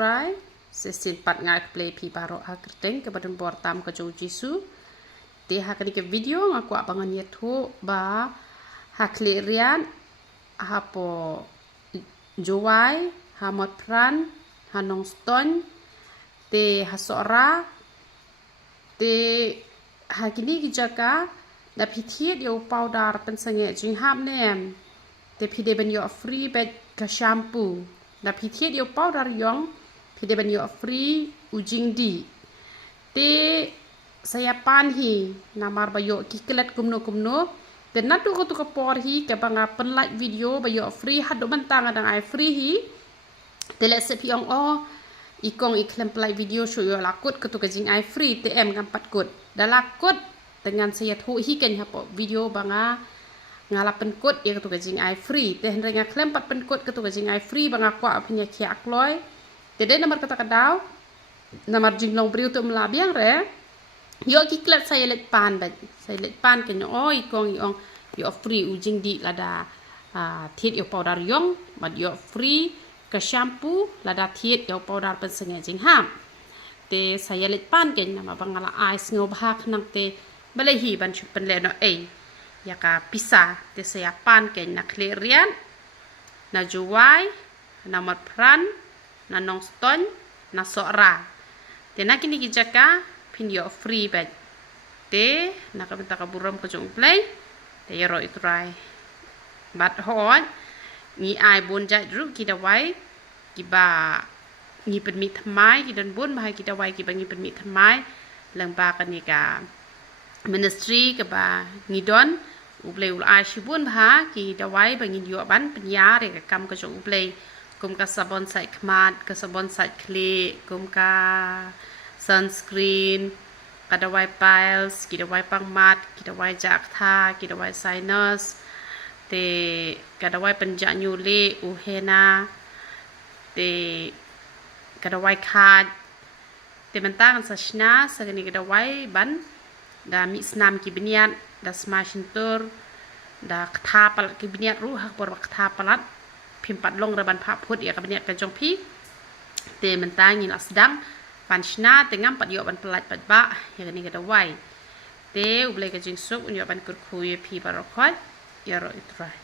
Right, sesin pat ngai play pi baro hakerdeng ke badan portam ke jauh jisu. Te hakani ke video ngaku abangan yetu ba haklerian hapo jowai hamot pran hanong ston te hasora te hakini kijaka da pithiet yo powder pensenge jingham nem te pide ben yo free bed ka shampoo da pithiet yo powder yong pide ben yo free ujing di te saya panhi namar bayo kiklet kumno te natu ko to por hi ke banga pen like video bayo free hadu mentang adang ai free hi te let se piong o ikong iklem play video show yo lakut ke to jing ai free te em gampat kut da lakut dengan saya thu hi ken hapo video banga ngalapen kut ya ke to jing ai free te henrenga klem pat pen kut ke to jing ai free banga kwa apnya kiak loy te de nomor kata kadau nomor jing long briu tu melabiang re yo kiklat saya let pan ba saya let pan ken yo ikong yong yo free ujing di lada thiet yo powder yong bad yo free ke shampoo lada thiet yo powder pen senge jing ham te saya let pan ken nama bangala ice ngobhak nang te balehi ban chupen le no ya ka pisa te saya pan ken na klerian na juwai na matpran na nongston na sora te na kini kijaka pin yo free bed te na kabenta ka buram ko jong play te yo itrai bat hon ni ai bon jai ru kita wai kiba ni permit mai kidan bon bahai kita wai kiba ni permit mai lang ba kan ni ka ministry ke ba ngidon ublei ul ai shibun bha ki dawai bangin yo ban penya re ka kam ka jong ublei kum ka sabon sai khmat ka sabon sai kle kum ka sunscreen ka dawai piles ki dawai pangmat ki dawai jak tha ki dawai sinus te ka dawai penja nyule uhena te ka dawai khat te mentang sa shna sa ni ka dawai ban da misnam ki biniat da smashin tur da kथा pal ki biniat ru hak por kथा palat pimpat long reban pha phut ya ka biniat ka jong phi te mentang ni lasdang panshna te ngam pat yo ban pelat pat ba ya ni ka da wai te ublei ka jing suk yo ban kur khu ye phi barokot ya ro itrai